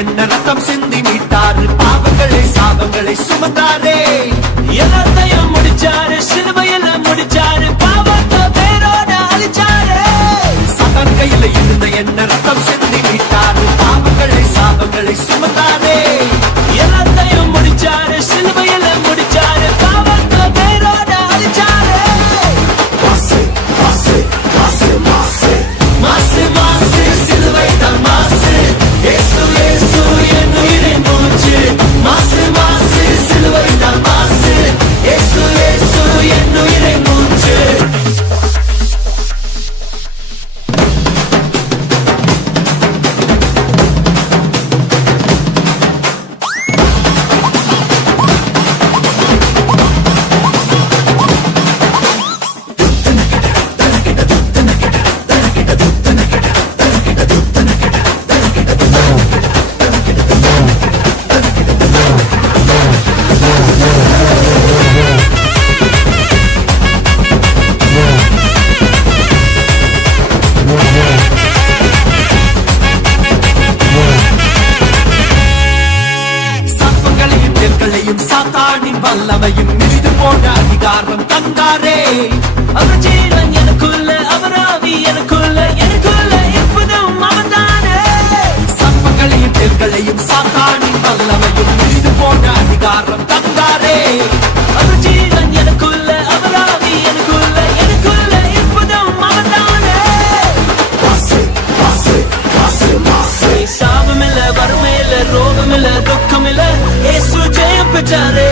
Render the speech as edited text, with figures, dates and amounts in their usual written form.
என்ன ரத்தம் சிந்தி மீட்டாரு, பாவங்களை சாபங்களை சுமந்தாரே, எல்லாத்தையும் முடிச்சாரு, சிலுவையில முடிச்சாரு, பாவத்தை பேரோட அழிச்சாரு. சதான் கையில இருந்த என்ன ரத்தம் சிந்தி மீட்டாரு, பாவங்களை சாபங்களை சுமந்தாரே, எல்லாத்தையும் முடிச்சாரு, சிலுவையில முடிச்சாரு, பாவத்தை பேரோட அழிச்சாரு. மாசு மாசு மாசு மாசு மாசு மாசு சிலுவை தான் மாசு. ஏசு ஏசு என் உயிரின் மூச்சு. மாசு மாசு சிலுவை தான் மாசு. ஏசு ஏசு என் உயிரின் மூச்சு. சாத்தானின் வல்லமையும் மீது போன அதிகாரம் தந்தாரே. அவர் ஜீவன் எனக்குள்ள, அவர் ஆவி எனக்குள்ள, எனக்குள்ள எப்பதும் அவன்தானே. சர்ப்பங்களையும் தேள்களையும் சாத்தானின் வல்லமையும் மீது போன அதிகாரம் தந்தாரே. அவர் ஜீவன் எனக்குள்ள, அவர் ஆவி எனக்குள்ள, எனக்குள்ள எப்பதும் அவன்தானே. மாசு மாசு மாசு மாசு சாபமில்ல, வறுமையில்ல, ரோகமில்ல, துக்கமில்ல, ஏசு ஜெயம் பெற்றாரே.